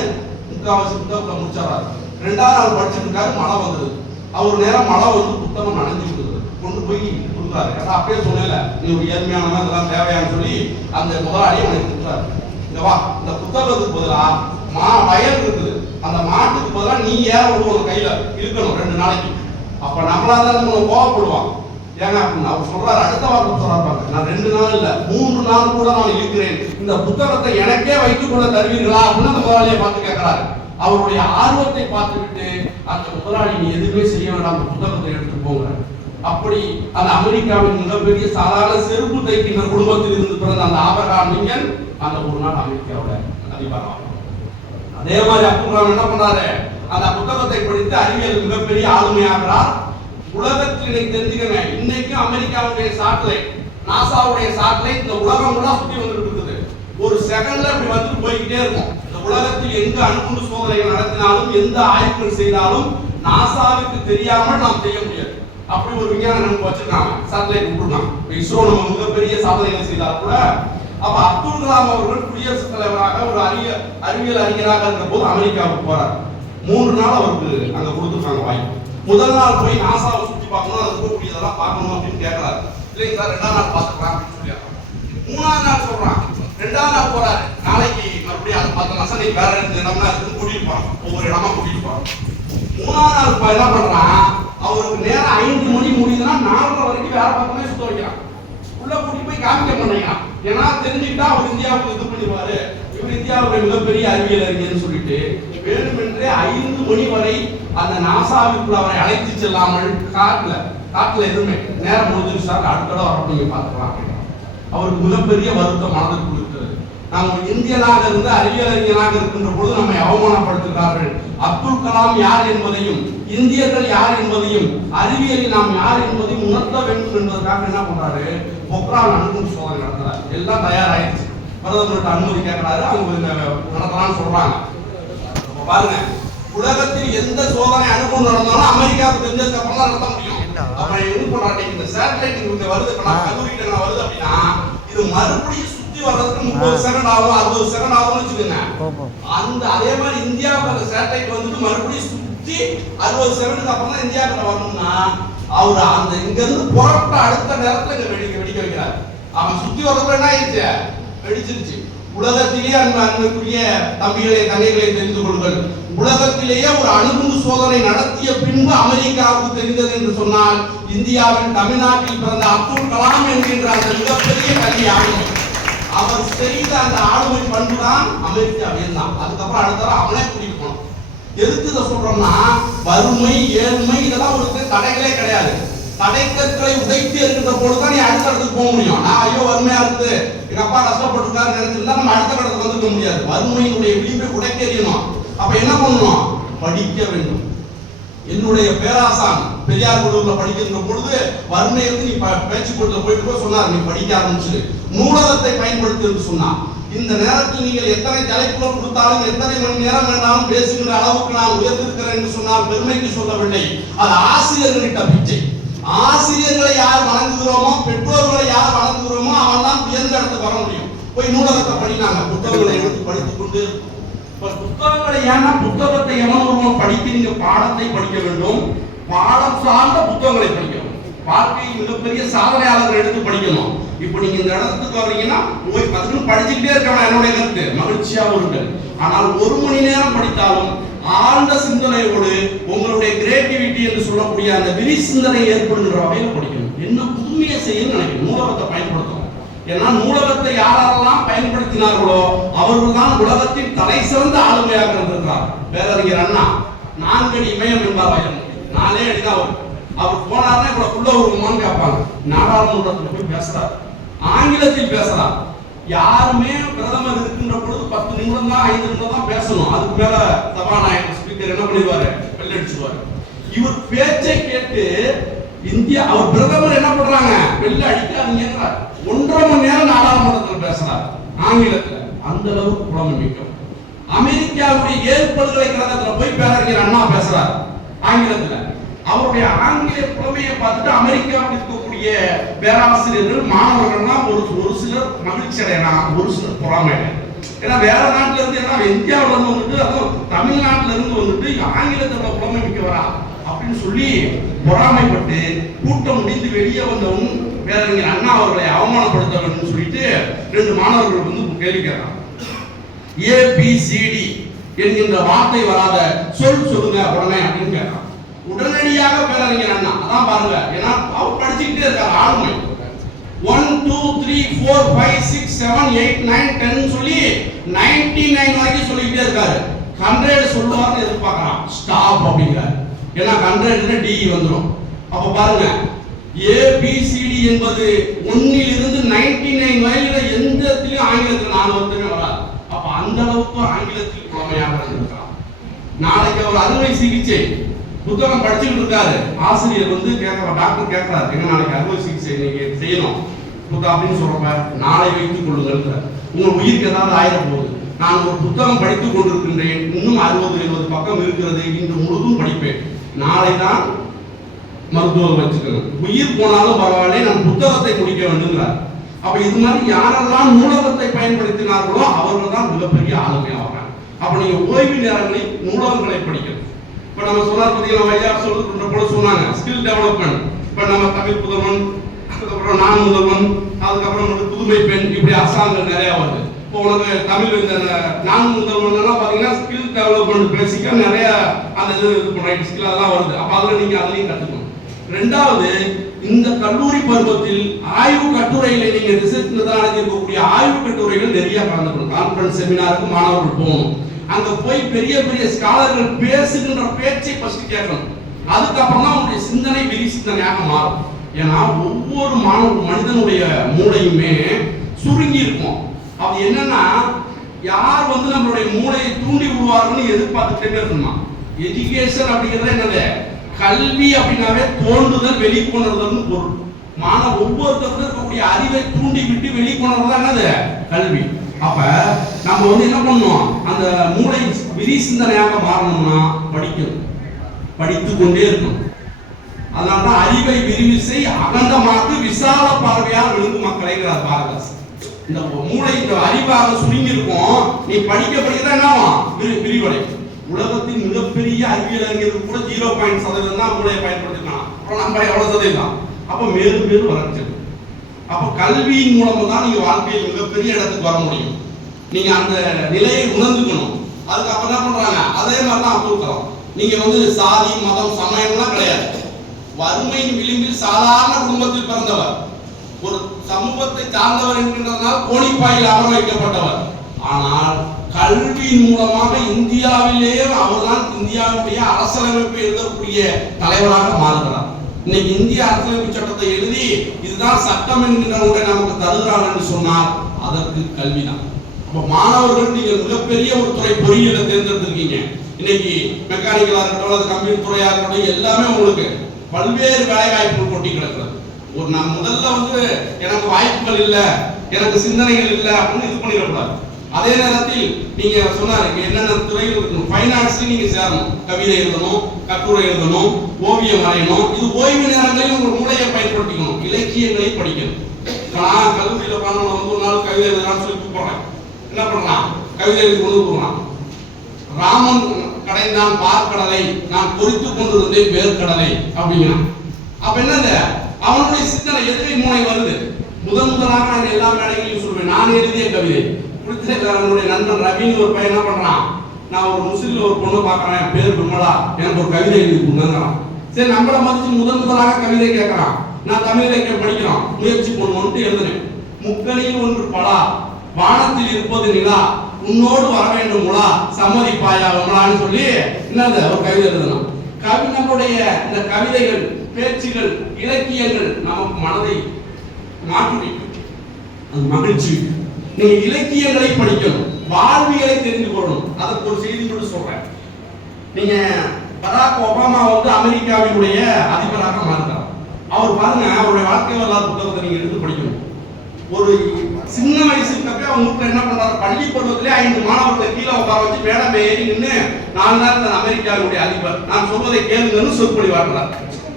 3/4 புத்தகத்தை முடிச்சாரு. 2வது நாள் படிச்சுட்டு இருக்காரு, மழை வந்தது. அவர் நேரம் மழை வந்து புத்தகம் நனைஞ்சு விடுது. கொண்டு போய் கொடுக்குறாரு. ஏன்னா அப்பயே சொன்னேன்ல, நீ ஒரு ஏழ்மையானவன், இதெல்லாம் தேவையான்னு சொல்லி அந்த முதலாளி அவனுக்கு கொடுத்தாரு. இந்த வா, இந்த புத்தகத்துக்கு பதிலா வயல் இருக்குது, அந்த மாட்டுக்கு பதிலாக நீ ஏற விடுவோம், கையில இருக்கணும் 2 நாளைக்கு. அப்ப நம்மளா தான் நம்ம கோவப்படுவான். ஏங்க அப்படின்னு அவர் சொல்றாரு. அடுத்த வார்த்தை சொல்றாரு, நான் 2 நாள் இல்ல 3 நாள் கூட நான் இருக்கிறேன், இந்த புத்தகத்தை எனக்கே வைத்துக் கொள்ள தருவீர்களா அப்படின்னு அந்த முதலாளியை பார்த்து கேட்கிறாரு. அவருடைய ஆர்வத்தை பார்த்துவிட்டு அந்த முதலாளி, நீ எதுவுமே செய்ய வேண்டாம், அந்த புத்தகத்தை எடுத்து போங்க. அப்படி அந்த அமெரிக்காவின் மிகப்பெரிய சாதாரண செருப்பு தைக்கின்ற குடும்பத்தில் இருந்து பிறந்த அந்த ஆபிரகாம் லிங்கன் அந்த ஒரு நாள் அமெரிக்காவோட அதிபராக. அதே மாதிரி அப்துல் கலாம் என்ன பண்றாரு? அந்த புத்தகத்தை படித்து அறிவியல் மிகப்பெரிய ஆளுமையாகிறார். உலகத்தில் இன்னைக்கு தெரிஞ்சுக்கங்க, இன்னைக்கும் அமெரிக்காவுடைய சாட்டலைட், நாசாவுடைய சாட்டலைட் இந்த உலகம் கூட சுத்தி வந்துட்டு இருக்குது. ஒரு செகண்ட்ல இப்படி வந்துட்டு போய்கிட்டே இருக்கும். இந்த உலகத்தில் எங்க அணுகுண்டு சோதனைகள் நடத்தினாலும் எந்த ஆய்வுகள் செய்தாலும் நாசாவுக்கு தெரியாமல் நாம் செய்ய முடியாது. அப்படி ஒரு விஞ்ஞான நம்ப வச்சிருக்காங்க, சாட்டலைட் விட்டுருக்காங்க. இஸ்ரோ நம்ம மிகப்பெரிய சாதனைகள் செய்தால் கூட, அப்ப அப்துல் கலாம் அவர்கள் குடியரசுத் தலைவராக ஒரு அறிவியல் அறிஞராக இருக்கிற போது அமெரிக்காவுக்கு போறார். 3 நாள் அவருக்கு அங்க கொடுத்துருக்காங்க வாய்ப்பு. முதல் நாள் போய் நாசாவை சுற்றி பார்க்கணும், அது இருக்கக்கூடியதெல்லாம் பார்க்கணும் அப்படின்னு கேட்கிறாரு. இல்லைங்க சார், 2வது நாள் பார்த்துக்கலாம் அப்படின்னு சொல்லிடுறாங்க. 3வது நாள் சொல்றான், 2வது நாள் போறாரு, நாளைக்கு மறுபடியும் அதை பார்க்கலாம் சார், நீங்க வேற இடம்னா இருக்குன்னு கூட்டிட்டு போறோம், ஒவ்வொரு இடமா கூட்டிட்டு போறோம். 3வது நாள் இப்ப என்ன பண்றான், அவருக்கு நேரம் 5 மணி முடியுதுன்னா 4:30 வரைக்கும் வேற பக்கமே சுத்த வைக்கிறான். உள்ள கூட்டிட்டு போய் காமிக்க பண்ணிக்கிறான். ஏன்னா தெரிஞ்சுக்கிட்டா அவர் இந்தியாவுக்கு இது பண்ணிடுவாரு, இவர் இந்தியாவுடைய மிகப்பெரிய அறிவியல் அறிஞர்னு சொல்லிட்டு வேண்டுமென்றே 5 மணி வரை அந்த நாசாவிற்குள் அவரை அழைத்து செல்லாமல் காட்டுல எதுவுமே நேரம் முடிஞ்சிருச்சா, அடுத்த வர நீங்க பாத்துக்கலாம். அவருக்கு மிகப்பெரிய வருத்தம் மனதிற்குள் இருக்கிறது. நாம் ஒரு இந்தியனாக இருந்து அறிவியல் அறிஞராக இருக்கின்ற பொழுது நம்மை அவமானப்படுத்துகிறார்கள். அப்துல் கலாம் யார் என்பதையும் இந்தியர்கள் யார் என்பதையும் அறிவியலில் நாம் யார் என்பதையும் உணர்த்த வேண்டும் என்பதற்காக என்ன பண்றாரு, பொக்ரான் அணுகுண்டு சோதனை நடத்துறாரு. எல்லாம் தயாராயிடுச்சு. பிரதமர்கிட்ட அனுமதி கேட்கிறாரு, அவங்க நடத்தலாம்னு சொல்றாங்க. பாருங்க, உலகத்தில் எந்த சோதனை அணுகுண்டு நடந்தாலும் அமெரிக்காவுக்கு தெரிஞ்சதுக்கு அப்புறம் தான் நடத்த முடியும். அப்புறம் என்ன பண்றாங்க, இந்த சேட்டலைட் இங்க வருது, கல்லூரிகிட்ட வருது அப்படின்னா இது மறுபடியும் சுத்தி வர்றதுக்கு 30 செகண்ட் ஆகும், 60 செகண்ட் ஆகும்னு வச்சுக்கோங்க. அந்த அதே மாதிரி இந்தியாவுக்கு அந்த சேட்டலைட் வந்துட்டு மறுபடியும் சுத்தி 60 செகண்டுக்கு அப்புறம் தான் இந்தியாவுக்கு வரணும்னா அவர் அந்த இங்க இருந்து புறப்பட்ட அடுத்த நேரத்துல இங்க வெடிக்க வைக்கிறார். அவன் சுத்தி வர்றதுல என்ன ஆயிடுச்சு, வெடிச்சிருச்சு. உலகத்திலேயே அன்புக்குரிய தம்பிகளை தங்கைகளை தெரிந்து கொள்ளுங்கள், உலகத்திலேயே ஒரு அணுகுண்டு சோதனை நடத்திய பின்பு அமெரிக்காவுக்கு தெரிந்தது என்று சொன்னால் இந்தியாவின் தமிழ்நாட்டில் பிறந்த அப்துல் கலாம் என்கின்ற அந்த மிகப்பெரிய கல்வி ஆளுமை, அவர் செய்த அந்த ஆளுமை பண்பு தான் அமெரிக்காவில் தான். அதுக்கப்புறம் அடுத்த அவனே கூட்டிட்டு போனோம். எதுக்கு இதை சொல்றோம்னா, வறுமை ஏழ்மை இதெல்லாம் ஒரு தடைகளே கிடையாது. தடைக்கற்களை உடைத்து இருக்கின்ற பொழுதுதான் நீ அடுத்த இடத்துக்கு போக முடியும். நான் ஐயோ வறுமையா இருக்குது, எங்க அப்பா கஷ்டப்பட்டுருக்காரு நினைச்சிருந்தா நம்ம அடுத்த இடத்துக்கு வந்துக்க முடியாது. வறுமையினுடைய விளிம்பை உடைக்க எறியணும். அப்ப என்ன பண்ணணும்? படிக்க வேண்டும். என்னுடைய பேராசான் பெரியார் குழுவுல படிக்கின்ற பொழுது வறுமையிலிருந்து நீ பேச்சு போட்டு போயிட்டு சொன்னார், நீ படிக்க ஆரம்பிச்சு நூலகத்தை பயன்படுத்தி என்று சொன்னார். இந்த நேரத்தில் நீங்கள் எத்தனை தலைப்புகள் கொடுத்தாலும் எத்தனை மணி நேரம் வேண்டாலும் பேசுகின்ற அளவுக்கு நான் உயர்ந்திருக்கிறேன் என்று சொன்னால் பெருமைக்கு சொல்லவில்லை. அது ஆசிரியர்களிட்ட பிச்சை. ஆசிரியர்களை யார் வணங்குகிறோமோ, பெற்றோர்களை யார் வணங்குகிறோமோ அவன் தான் உயர்ந்த இடத்துக்கு வர முடியும். போய் நூலகத்தை படினாங்க, புத்தகங்களை எடுத்து படித்துக் கொண்டு. புத்தகங்களை ஏன்னா புத்தகத்தை எவனும் படித்து நீங்க பாடத்தை படிக்க வேண்டும். பாடம் சார்ந்த புத்தகங்களை படிக்கணும். வாழ்க்கையில் மிகப்பெரிய சாதனையாளர்கள் எடுத்து படிக்கணும். இப்ப நீங்க இந்த இடத்துக்கு வர்றீங்கன்னா போய் பத்துக்கு படிச்சுக்கிட்டே இருக்கலாம். என்னுடைய கருத்து மகிழ்ச்சியாகவும் இருக்கு. ஆனால் 1 மணி நேரம் படித்தாலும் ஆழ்ந்த சிந்தனையோடு உங்களுடைய கிரியேட்டிவிட்டி என்று சொல்லக்கூடிய அந்த விரி சிந்தனை ஏற்படுகின்ற வகையில் படிக்கணும். என்ன புதுமையை செய்யணும்னு நினைக்கணும். நூலகத்தை பயன்படுத்தணும். ஏன்னா நூலகத்தை யாரெல்லாம் பயன்படுத்தினார்களோ அவர்கள் தான் உலகத்தின் தலை சிறந்த ஆளுமையாக இருந்திருக்கிறார். பேரறிஞர் அண்ணா 4 அடி இமயம் என்பார். 4 அடி தான் அவர் போனார்னா கூட உள்ள வருமானு கேட்பாங்க. நாடாளுமன்றத்தில் போய் பேசுறார், ஆங்கிலத்தில் பேசுறார். யாருமே பிரதமர் இருக்கின்ற பொழுது 10 நிமிடம் தான் 5 நிமிடம் தான் பேசணும். அதுக்கு மேல சபாநாயகர் ஸ்பீக்கர் என்ன பண்ணிடுவாரு? பெல் அடிச்சுடுவாரு. இவர் பேச்சை கேட்டு இந்தியா அவர் பிரதமர் என்ன பண்றாங்க? பெல் அடிக்காதீங்கன்றார். 1.5 மணி நேரம் நாடாளுமன்றத்தில் பேசுறார் ஆங்கிலத்தில். அந்த அளவுக்கு புலமை மிக்க அமெரிக்காவுடைய ஏல் பல்கலைக்கழகத்தில் போய் பேரறிஞர் அண்ணா பேசுறார் ஆங்கிலத்தில். அவருடைய ஆங்கில புலமையை பார்த்துட்டு அமெரிக்காவில் இருக்கக்கூடிய பேராசிரியர்கள் மாணவர்கள்லாம் ஒரு சிலர் மகிழ்ச்சி அடையலாம், ஒரு சிலர் பொறாமை. ஏன்னா வேற நாட்டுல இருந்து எல்லாம் இந்தியாவில இருந்து வந்துட்டு அதுவும் தமிழ்நாட்டில இருந்து வந்துட்டு ஆங்கிலத்தோட புலமை மிக்கவரா அப்படின்னு சொல்லி பொறாமைப்பட்டு கூட்டம் முடிந்து வெளியே வந்தவன் பேரறிஞர் அண்ணா அவர்களை அவமானப்படுத்த வேண்டும் சொல்லிட்டு 2 மாணவர்கள் வந்து கேள்வி கேட்கிறான். ABCD என்கின்ற வார்த்தை வராத சொல் சொல்லுங்க உடனே அப்படின்னு கேட்கிறான். உடனடியாக பேரறிஞர் அண்ணா அதான் பாருங்க, ஏன்னா அவர் படிச்சுக்கிட்டே இருக்காரு ஆளுமை. 1 2 3 4 5 6 7 8 9 10 சொல்லி 99 வரைக்கும் சொல்லிக்கிட்டே இருக்காரு. 100 சொல்லுவார்னு எதிர்பார்க்கலாம். ஸ்டாப் அப்படிங்கிறார். ஏன்னா 100ல D வந்துடும். அப்ப பாருங்க, ABCD என்பது 1 இருந்து 99 வரையில எந்த இடத்துலயும் ஆங்கிலத்தில் 4 வருஷமே வராது. அப்ப அந்த அளவுக்கு ஆங்கிலத்தில் புலமையாக இருந்திருக்கிறார். நாளைக்கு அவர் அறுவை சிகிச்சை புத்தகம் படிச்சுட்டு இருக்காரு. ஆசிரியர் வந்து டாக்டர் கேட்கிறாரு, எங்க நாளைக்கு அறுவை சிகிச்சை நீங்க செய்யணும் அப்படின்னு சொல்றப்ப நாளை வைத்துக் கொள்ளுங்கள். உங்க உயிருக்கு ஏதாவது ஆயிர போகுது. நான் ஒரு புத்தகம் படித்துக் கொண்டிருக்கின்றேன், இன்னும் 60-70 பக்கம் இருக்கிறது, இன்று முழுதும் படிப்பேன். நாளை தான் மருத்துவர் வச்சுக்கணும், உயிர் போனாலும் பரவாயில்லை, நான் புத்தகத்தை முடிக்க வேண்டும்ங்கிறார். அப்ப இது மாதிரி யாரெல்லாம் நூலகத்தை பயன்படுத்தினார்களோ அவர்கள் தான் மிகப்பெரிய ஆளுமையாவாங்க. அப்ப நீங்க ஓய்வு நேரங்களில் நூலகங்களை படிக்கணும். இப்ப நம்ம சொன்னார் பார்த்தீங்கன்னா ஐயா சொல்லுன்ற போல சொன்னாங்க ஸ்கில் டெவலப்மெண்ட். இப்ப நம்ம தமிழ் புதல்வன், அதுக்கப்புறம் நான் முதல்வன், அதுக்கப்புறம் வந்து புதுமை பெண், இப்படி அரசாங்கம் நிறைய வருது. இப்போ உனக்கு தமிழ் இந்த நான் முதல்வன் பாத்தீங்கன்னா ஸ்கில் டெவலப்மெண்ட் பேசிக்கா நிறைய அந்த இது பண்ண ஸ்கில் அதெல்லாம் வருது. அப்ப அதுல நீங்க அதுலயும் கத்துக்கணும். 2வது, இந்த கல்லூரி பருவத்தில் ஆய்வு கட்டுரைகளை நீங்க ரிசர்ச் மெத்தடாலஜி இருக்கக்கூடிய ஆய்வு கட்டுரைகள் நிறைய கலந்துக்கணும். கான்ஃபரன்ஸ் செமினாருக்கு மாணவர்கள் போகணும். அங்க போய் பெரிய பெரிய ஸ்காலர்கள் பேசுகின்ற பேச்சை ஃபர்ஸ்ட் கேட்கணும். அதுக்கப்புறம் தான் உங்களுடைய சிந்தனை விரி சிந்தனையாக மாறும். ஏன்னா ஒவ்வொரு மனிதனுடைய மூளையுமே சுருங்கி இருக்கும். அது என்னன்னா யார் வந்து நம்மளுடைய மூளையை தூண்டி விடுவார்கள்னு எதிர்பார்த்துட்டே இருக்கணுமா. எஜுகேஷன் அப்படிங்கிறது என்னது? கல்வி அப்படின்னாவே தோன்றுதல் வெளிக்கொணர்தல்னு பொருள். ஒவ்வொருத்தருக்கும் இருக்கக்கூடிய அறிவை தூண்டி விட்டு வெளிக்கொணர்றது என்னது? கல்வி. அப்ப நம்ம வந்து என்ன பண்ணணும்? அந்த மூளை விரி சிந்தனையாக மாறணும்னா படிக்கணும், படித்துக் கொண்டே இருக்கணும். அதனால்தான் அறிவை விரிவிசை அகண்டமாக்கு விசால பார்வையால் விழுந்து மக்களைங்கிறார் பாரதாஸ். இந்த மூளை இந்த அறிவாக சுருங்கி இருக்கும், நீ படிக்க படிக்கதான் என்ன விரிவடை. உலகத்தின் மிகப்பெரிய அறிவியல் அறிஞர்கள் கூட 0.% தான் மூளையை பயன்படுத்திக்கலாம். அப்புறம் நம்ம எவ்வளவு சதவீதம்? அப்ப மேலும் மேலும் வளர்ச்சி. அப்ப கல்வியின் மூலமா தான் நீங்க வாழ்க்கையில் மிகப்பெரிய இடத்துக்கு வர முடியும். நீங்க அந்த நிலையை உணர்ந்துக்கணும். அதுக்கப்புறம் என்ன பண்றாங்க? அதே மாதிரி தான் அப்துல் கலாம். நீங்க வந்து சாதி மதம் சமயம்லாம் கிடையாது. வறுமையின் விளிம்பில் சாதாரண குடும்பத்தில் பிறந்தவர், ஒரு சமூகத்தை சார்ந்தவர் என்கின்றதனால் கோணிப்பாயில் அமர வைக்கப்பட்டவர். ஆனால் கல்வியின் மூலமாக இந்தியாவிலேயே அவர்தான் இந்தியாவுடைய அரசியலமைப்பை எழுதக்கூடிய தலைவராக மாறுகிறார். இன்னைக்கு இந்திய அரசியலமைப்பு சட்டத்தை எழுதி இதுதான் சட்டம் என்கின்ற ஒன்றை நமக்கு தருகிறார்கள் என்று சொன்னால் அதற்கு கல்விதான். அப்ப மாணவர்கள் நீங்கள் மிகப்பெரிய ஒரு துறை பொறியியலை தேர்ந்தெடுத்திருக்கீங்க. இன்னைக்கு மெக்கானிக்கலா இருக்கட்டும் அல்லது கம்ப்யூட்டர் துறையா இருக்கட்டும் எல்லாமே உங்களுக்கு பல்வேறு வேலை வாய்ப்புகள் கொட்டி கிடக்கிறது. ஒரு நான் முதல்ல எனக்கு வாய்ப்புகள் இல்லை, எனக்கு சிந்தனைகள் இல்லை அப்படின்னு இது பண்ணிடக்கூடாது. அதே நேரத்தில் நீங்க சொன்னாரு என்னென்ன துறைகள் இருக்கணும். ஃபைனான்ஸ்ல நீங்க சேரணும், கவிதை எழுதணும், கட்டுரை எழுதணும், ஓவியம் வரையணும். இது ஓய்வு நேரங்களில் உங்க மூளையை பயன்படுத்திக்கணும், இலக்கியங்களை படிக்கணும். நான் கல்லூரியில பண்ணணும் ஒரு நாள் கவிதை எழுதலாம்னு சொல்லி கூப்பிடுறேன். என்ன பண்றான், கவிதை எழுதி கொண்டு போறான். ராமன் கடைந்தான் பார்க்கடலை, நான் பொறித்து கொண்டிருந்தேன் வேர்க்கடலை அப்படிங்கிறான். அப்ப என்னது அவனுடைய சிந்தனை எதிரை மூளை வருது. முதலாக நான் எல்லா மேடைகளையும் சொல்வேன், நான் எழுதிய கவிதை என்னுடைய நண்பன் ரவின்னு ஒரு பையன் என்ன பண்றான், நான் ஒரு முஸ்லீம்ல ஒரு பொண்ணு பாக்குறேன், பேர் விமலா, எனக்கு ஒரு கவிதை எழுதி கொடுங்கிறான். சரி, நம்மள மதிச்சு முதலாக கவிதை கேட்கறான். நான் தமிழ் இலக்கியம் படிக்கிறோம், முயற்சி பண்ணுவோம்னு எழுதுனேன். முக்கணியில் ஒன்று பலா, வானத்தில் இருப்பது நிலா, உன்னோடு வர வேண்டும் முலா, சம்மதிப்பாயா விமலான்னு சொல்லி என்னது ஒரு கவிதை எழுதணும். நம்மளுடைய இந்த கவிதைகள், பேச்சுகள், இலக்கியங்கள் நமக்கு மனதை மாற்றி அது மகிழ்ச்சி. நீங்க இலக்கியங்களை படிக்கணும், வாழ்வியலை தெரிந்து கொள்ளணும். அதற்கு ஒரு செய்தி கூட சொல்றேன். நீங்க பராக் ஒபாமா அமெரிக்காவினுடைய அதிபராக மாறுறார். அவர் பாருங்க, அவருடைய வாழ்க்கை வரலாறு புத்தகத்தை நீங்க எடுத்து படிக்கணும். ஒரு சின்ன வயசுக்கு அவங்க என்ன பண்றாரு, பள்ளி பருவத்திலே 5 மாணவர்களை கீழே உட்கார வச்சு மேடம் ஏறி நின்று 4 நாள் அமெரிக்காவினுடைய அதிபர் நான் சொல்வதை கேளுங்கன்னு சொற்பொழி வாழ்றார்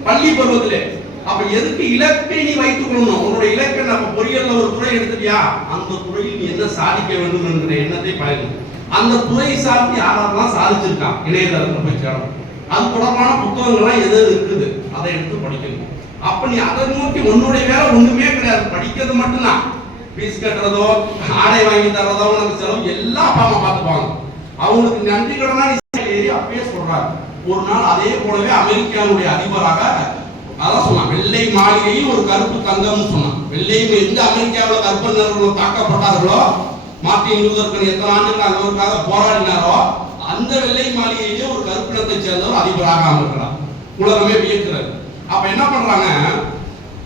பள்ளி பருவத்திலே. அப்ப எதுக்கு இலக்கை நீ வைத்துக் கொள்ளணும். உன்னுடைய இலக்கை நம்ம பொறியியல்ல ஒரு துறை எடுத்துட்டியா, அந்த துறையில் நீ என்ன சாதிக்க வேண்டும் என்கிற எண்ணத்தை பழகணும். அந்த துறை சார்ந்து யாரெல்லாம் சாதிச்சிருக்கான் இணையதளத்தில் போய் சேரணும். அது தொடர்பான புத்தகங்கள்லாம் எது இருக்குது அதை எடுத்து படிக்கணும். அப்ப நீ அதை நோக்கி உன்னுடைய வேலை ஒண்ணுமே கிடையாது, படிக்கிறது மட்டும்தான். ஃபீஸ் கட்டுறதோ ஆடை வாங்கி தரதோ நமக்கு செலவு எல்லாம் அப்பா அம்மா பார்த்துப்பாங்க. அவங்களுக்கு நன்றி கடனா ஏறி அப்பயே சொல்றாங்க. ஒரு நாள் அதே போலவே அமெரிக்காவுடைய அதிபராக அதான் சொன்னான், வெள்ளை மாளிகையில் ஒரு கருப்பு தங்கம்னு சொன்னான். வெள்ளை எந்த அமெரிக்காவில் கருப்பு நிறுவனம் தாக்கப்பட்டார்களோ, மார்ட்டின் லூதர் கிங் எத்தனை ஆண்டுகள் அவருக்காக போராடினாரோ, அந்த வெள்ளை மாளிகையிலே ஒரு கருப்பினத்தை சேர்ந்தவர் அதிபராக அமர்கிறார். உலகமே வியக்கிறது. அப்ப என்ன பண்றாங்க,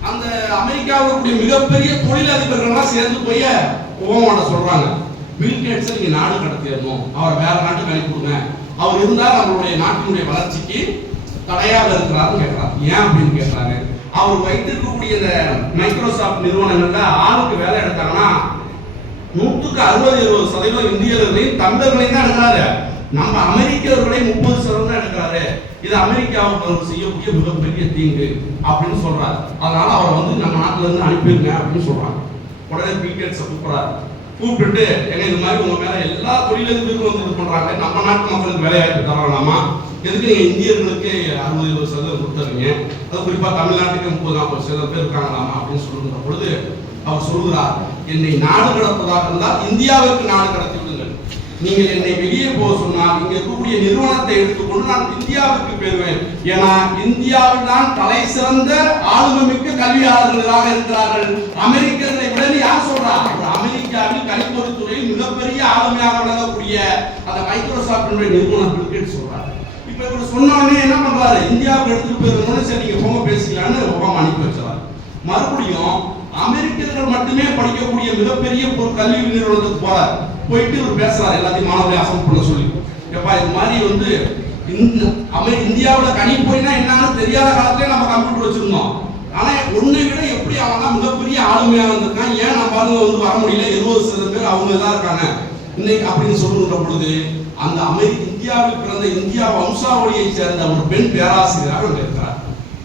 அந்த அமெரிக்காவுடைய மிகப்பெரிய தொழில் அதிபர்கள்லாம் சேர்ந்து போய் ஒபாமாட்ட சொல்றாங்க, பில் கேட்ஸ் நீங்க நாடு கடத்திடணும், அவரை வேற நாட்டுக்கு அனுப்பி கொடுங்க, அவர் இருந்தால் நம்மளுடைய நாட்டினுடைய வளர்ச்சிக்கு தடையாக இருக்கிறாருன்னு கேட்கிறார். ஏன் அப்படின்னு கேட்கிறாங்க, அவர் வைத்திருக்கக்கூடிய இந்த மைக்ரோசாப்ட் நிறுவனங்கள்ல ஆளுக்கு வேலை எடுத்தாங்கன்னா 160-70% இந்தியர்களையும் தமிழர்களையும் தான் எடுக்கிறாரு. நம்ம அமெரிக்கர்களை 30% எடுக்கிறாரு. இது அமெரிக்காவுக்கு செய்யக்கூடிய மிகப்பெரிய தீங்கு அப்படின்னு சொல்றாரு. அதனால அவரை நம்ம நாட்டுல இருந்து அனுப்பிடுங்க அப்படின்னு சொல்றாங்க. உடனே பில் கேட்ஸ் கூப்பிட்டு எங்க இது மாதிரி உங்க மேல எல்லா தொழிலதிபர்களும் இது பண்றாங்க, நம்ம நாட்டு மக்களுக்கு வேலைவாய்ப்பு தரலாமா, எதுக்கு நீங்க இந்தியர்களுக்கு 60-70% கொடுத்துறீங்க, அது குறிப்பா தமிழ்நாட்டுக்கு 30-40% பேர் இருக்காங்களாமா அப்படின்னு சொல்லுகிற பொழுது அவர் சொல்கிறார், என்னை நாடு கடப்பதாக இருந்தால் இந்தியாவிற்கு நாடு கடத்தி விடுங்கள். நீங்கள் என்னை வெளியே போக சொன்னால் இங்க இருக்கக்கூடிய நிறுவனத்தை எடுத்துக்கொண்டு நான் இந்தியாவுக்கு பெறுவேன். ஏன்னா இந்தியாவில் தான் தலை சிறந்த ஆளுமைமிக்க கல்வியாளர்களாக இருக்கிறார்கள். அமெரிக்கர்களை விட யார் சொல்றா, அமெரிக்காவில் கணிப்பொறி துறையில் மிகப்பெரிய ஆளுமையாக விளங்கக்கூடிய அந்த மைக்ரோசாப்ட் நிறுவனம் பில் கேட்ஸ் சொல்றாரு. இப்ப இவர் சொன்ன உடனே என்ன பண்றாரு, இந்தியாவுக்கு எடுத்துட்டு போயிருந்தோன்னு சரி நீங்க போங்க பேசிக்கலான்னு ஒபாமா அனுப்பி வச்சாரு. மறுபடியும் அமெரிக்கர்கள் மட்டுமே படிக்கக்கூடிய மிகப்பெரிய ஒரு கல்வி நிறுவனத்துக்கு போறார். போயிட்டு இவர் பேசுறாரு, எல்லாத்தையும் மாணவர்களை அசம்பிள் பண்ண சொல்லி, எப்பா இது மாதிரி இந்தியாவில் கணிப்பொறினா என்னன்னு தெரியாத காலத்திலே நம்ம கம்ப்யூட்டர் வச்சிருந்தோம். ஆனா ஒன்னை விட எப்படி அவங்க மிகப்பெரிய ஆளுமையா வந்திருக்கான், ஏன் நம்ம வர முடியல, 70% பேர் அவங்க தான் இருக்காங்க இன்னைக்கு அப்படின்னு சொல்லுகின்ற பொழுது அந்த இந்தியாவில் பிறந்த இந்தியா வம்சாவளியை சேர்ந்த ஒரு பெண் பேராசிரியராக அங்க இருக்கிறார்.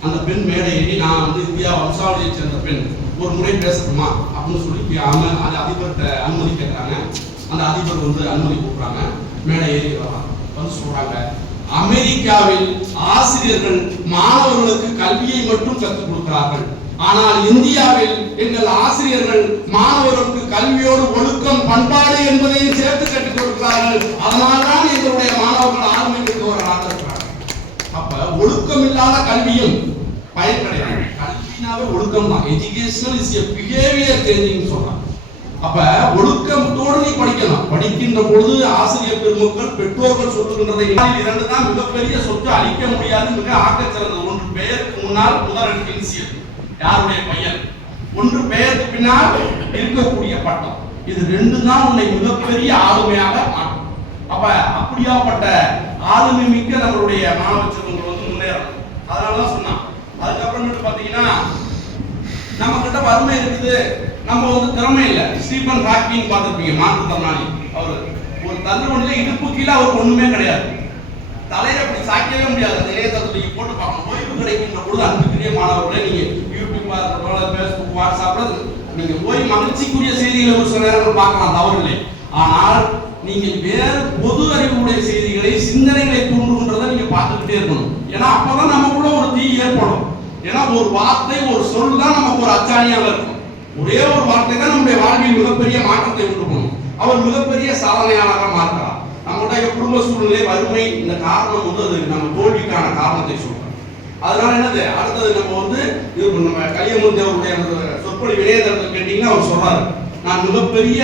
அந்த பெண் மேடையை நான் இந்தியா வம்சாவளியை சேர்ந்த பெண் ஒரு முறை பேசட்டுமா அப்படின்னு சொல்லி அந்த அதிபர்கிட்ட அனுமதி கேட்கிறாங்க. அந்த அதிபர் அனுமதி கொடுக்குறாங்க. மேடை ஏறி வந்து சொல்றாங்க, அமெரிக்காவில் ஆசிரியர்கள் மாணவர்களுக்கு கல்வியை மட்டும் கற்றுக் கொடுக்கிறார்கள், ஆனால் இந்தியாவில் எங்கள் ஆசிரியர்கள் மாணவர்களுக்கு கல்வியோடு ஒழுக்கம் பண்பாடு என்பதையும் சேர்த்து கற்றுக் கொடுக்கிறார்கள். அதனால்தான் எங்களுடைய மாணவர்கள் ஆளுமை பெற்றவர்களாக இருக்கிறார்கள். அப்ப ஒழுக்கம் இல்லாத கல்வியும் பயன் கிடையாது. கல்வினாவே ஒழுக்கம் தான். Educational is a behaviour changing சொல்றாங்க. அப்ப ஒழுக்கத்தோடு நீ படிக்கணும். படிக்கின்ற பொழுது ஆசிரியர் பெருமக்கள் பெற்றோர்கள் சொல்லுகின்றதை இரண்டு தான் மிகப்பெரிய சொத்து, அழிக்க முடியாது, மிக ஆக்கச் சிறந்தது. ஒன்று பெயருக்கு முன்னால் முதல் இனிஷியல் யாருடைய பையன், ஒன்று பெயருக்கு பின்னால் இருக்கக்கூடிய பட்டம். இது ரெண்டு தான் உன்னை மிகப்பெரிய ஆளுமையாக மாற்றும். அப்ப அப்படியாப்பட்ட ஆளுமை மிக்க நம்மளுடைய மாணவ செல்வங்கள் வந்து முன்னேறணும். அதனாலதான் சொன்னான். அதுக்கப்புறமேட்டு பாத்தீங்கன்னா நம்ம கிட்ட வறுமை இருக்குது, நம்ம வந்து திறமை இல்லை. ஸ்டீபன் ஹாக்கிங் பார்த்துருப்பீங்க, மாற்றுத்திறனாளி. அவர் ஒரு தள்ளுவண்டியில இடுப்பு கீழே அவருக்கு ஒண்ணுமே கிடையாது, தலையில அப்படி சாய்க்கவே முடியாது. அந்த இணையதளத்தில் நீங்க போட்டு பார்க்கணும். ஓய்வு கிடைக்கின்ற பொழுது அன்புக்குரிய மாணவர்களே, நீங்க யூடியூப் பேஸ்புக் வாட்ஸ்அப்ல நீங்க போய் மகிழ்ச்சிக்குரிய செய்திகளை ஒரு சில நேரங்கள் பார்க்கலாம், தவறில்லை. ஆனால் நீங்கள் வேறு பொது அறிவுடைய செய்திகளை, சிந்தனைகளை தூண்டுகின்றதை நீங்க பார்த்துக்கிட்டே இருக்கணும். ஏன்னா அப்பதான் நமக்குள்ள ஒரு தீ ஏற்படும். ஏன்னா ஒரு வார்த்தை, ஒரு சொல் தான் நமக்கு ஒரு அச்சாணியாக இருக்கும். ஒரே ஒரு வார்த்தை தான் நம்முடைய வாழ்வில் மிகப்பெரிய மாற்றத்தை உண்டு பண்ணும். அவர் மிகப்பெரிய சாதனையாளராக மாறுகிறார். நம்முடைய குடும்ப சூழ்நிலை, வறுமை, இந்த காரணம் வந்து அது நம்ம தோல்விக்கான காரணத்தை சொல்றோம். அதனால என்னது, அடுத்தது நம்ம வந்து நம்ம கலியமூர்த்தி அவருடைய சொற்பொழிவு இணையதளத்தில் கேட்டீங்கன்னா அவர் சொல்றாரு, நான் மிகப்பெரிய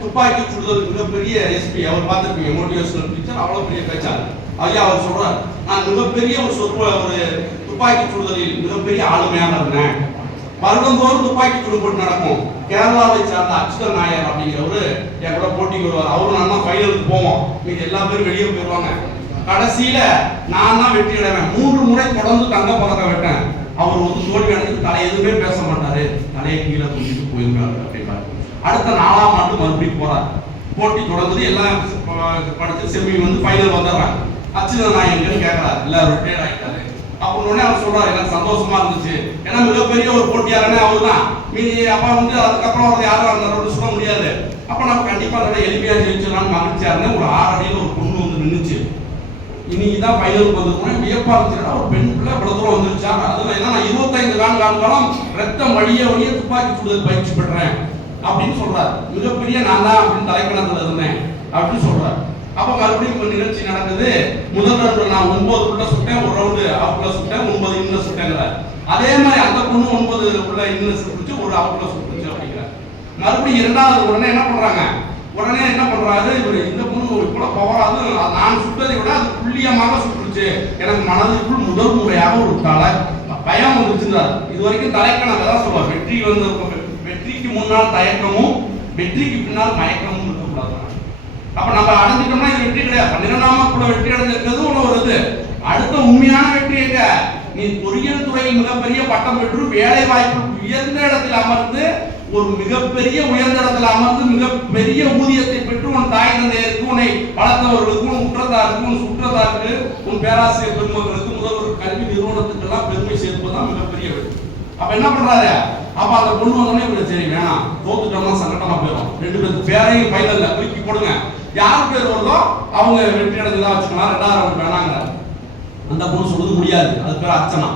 துப்பாக்கி சுடுதல் மிகப்பெரிய எஸ்பி. அவர் பார்த்துருப்பீங்க, மோட்டிவேஷனல் டீச்சர், அவ்வளவு பெரிய பேச்சாளர். ஐயா அவர் சொல்றாரு, நான் மிகப்பெரிய ஒரு துப்பாக்கி சுடுதலில் மிகப்பெரிய ஆளுமையாக இருந்தேன். வருடந்தோறும் துப்பாக்கி சுடு போட்டு நடக்கும். கேரளாவை சார்ந்த அச்சுதன் நாயர் அப்படிங்கிறவரு என் கூட போட்டிக்கு வருவார். அவரு நான் தான் ஃபைனலுக்கு போவோம், நீங்க எல்லா பேரும் வெளியே போயிடுவாங்க. கடைசியில நான் தான் வெற்றி அடைவேன். 3 முறை தொடர்ந்து தங்க பதக்கம் வெட்டேன். அவர் வந்து தோல்வி அடைஞ்சு தலை எதுவுமே பேச மாட்டாரு, தலையை கீழே தூக்கிட்டு போயிருக்காரு அப்படின்றாரு. அடுத்த 4ஆம் ஆண்டு மறுபடியும் போறார். போட்டி தொடர்ந்து எல்லாம் படிச்சு செமி வந்து ஃபைனல் வந்துடுறாங்க. அச்சுதன் நாயர்னு கேட்கறாரு, இல்ல ரிட்டையர்ட் ஆயிட்டாரு அப்படின்னு அவர் சொல்றாரு. எனக்கு சந்தோஷமா இருந்துச்சு, ஏன்னா மிகப்பெரிய ஒரு போட்டியாளனே அவர் தான். மீதி அப்பா வந்து அதுக்கப்புறம் வந்து யாரும் அந்த ரோடு சொல்ல முடியாது. அப்ப நம்ம கண்டிப்பா அதை எளிமையா ஜெயிச்சிடலாம்னு மகிழ்ச்சியா இருந்தேன். ஒரு 6 அடியில் ஒரு பொண்ணு வந்து நின்றுச்சு. இன்னைக்குதான் ஃபைனலுக்கு வந்துருக்கோம். வியப்பா இருந்துச்சுன்னா ஒரு பெண் பிள்ளை இவ்வளவு தூரம் வந்துருச்சாங்க. அதுல ஏன்னா நான் 25 காலம் ரத்தம் வழிய துப்பாக்கி சுடுதல் பயிற்சி பெற்றேன் அப்படின்னு சொல்றாரு. மிகப்பெரிய நான் தான் அப்படின்னு தலைக்கணத்துல இருந்தேன் அப்படின்னு சொல்றாரு. அப்ப மறுபடியும் நிகழ்ச்சி நடக்குது. முதல் ரவுண்ட் நான் 9 உள்ள சுட்டேன், ஒரு ரவுண்டு அவுட்ல சுட்டேன், 9 இன்னும் சுட்டேங்கிறார். அதே மாதிரி அந்த பொண்ணு 9 உள்ள இன்னும் சுட்டுச்சு, ஒரு அவுட்ல சுட்டுச்சு அப்படிங்கிறார். மறுபடியும் 2வது உடனே என்ன பண்றாங்க, உடனே என்ன பண்றாரு இவர், இந்த பொண்ணு கூட பவராது, நான் சுட்டதை விட அது துல்லியமாக சுட்டுச்சு. எனக்கு மனதிற்குள் முதல் முறையாக ஒரு பயம் வந்துருச்சுங்கிறார். இது வரைக்கும் தலைக்கணக்கு தான் சொல்லுவார், வெற்றிக்கு முன்னால் தயக்கமும் வெற்றிக்கு பின்னால் மயக்கமும் இருக்கக்கூடாது. அப்ப நம்ம அடைஞ்சிட்டோம்னா இது வெற்றி கிடையாது. 12ஆம் கூட வெற்றி அடைஞ்சிருக்கிறது ஒரு இது. அடுத்த உண்மையான வெற்றி எங்க, நீ பொறியியல் துறையில் மிகப்பெரிய பட்டம் பெற்று வேலை வாய்ப்பு உயர்ந்த இடத்தில் அமர்ந்து, ஒரு மிகப்பெரிய உயர்ந்த இடத்தில் அமர்ந்து மிகப்பெரிய ஊதியத்தை பெற்று உன் தாய் தந்தையருக்கு, உன்னை வளர்த்தவர்களுக்கு, உன் உற்றத்தாருக்கு, உன் சுற்றத்தாருக்கு, உன் பேராசிரியர் பெருமக்களுக்கு, முதல்வர் கல்வி நிறுவனத்துக்கு எல்லாம் பெருமை சேர்ப்பதுதான் மிகப்பெரிய வெற்றி. அப்ப என்ன பண்றாரு, அப்ப அந்த பொண்ணு வந்தோடனே இவரு சரி வேணாம், தோத்துட்டோம்னா சங்கடமா போயிடும், 2 பேருக்கு பேரையும் ஃபைனல்ல தூக்கி போடுங்க, யார் பேர் வருதோ அவங்க வெற்றி அடைஞ்சதா வச்சுக்கலாம், 2வது ரவுண்ட் வேணாங்க. அந்த பொண்ணு சொல்றது முடியாது, அது பேர் அர்ச்சனா.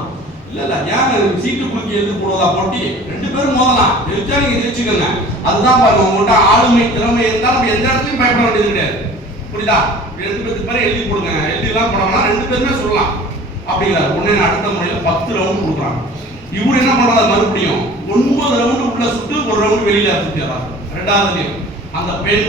இல்ல ஏன் சீட்டு குலுக்கி எழுதி போடுவதா போட்டி, 2 பேரும் மோதலாம், ஜெயிச்சா நீங்க ஜெயிச்சுக்கோங்க. அதுதான் பாருங்க, உங்கள்கிட்ட ஆளுமை திறமை இருந்தா நம்ம எந்த இடத்துலையும் பயப்பட வேண்டியது கிடையாது. புரியுதா, 2 பேருக்கு பேரை எழுதி போடுங்க, எழுதிலாம் போடலாம், 2 பேருமே சொல்லலாம் அப்படிங்கிறார். உடனே அடுத்த முறையில் 10 ரவுண்ட் கொடுக்குறாங்க. இவரு என்ன பண்றாரு, மறுபடியும் 9 ரவுண்டு உள்ள சுட்டு, ஒரு ரவுண்டு வெளியில சுத்திடுறாரு. 2வதுலயும் அந்த பெண்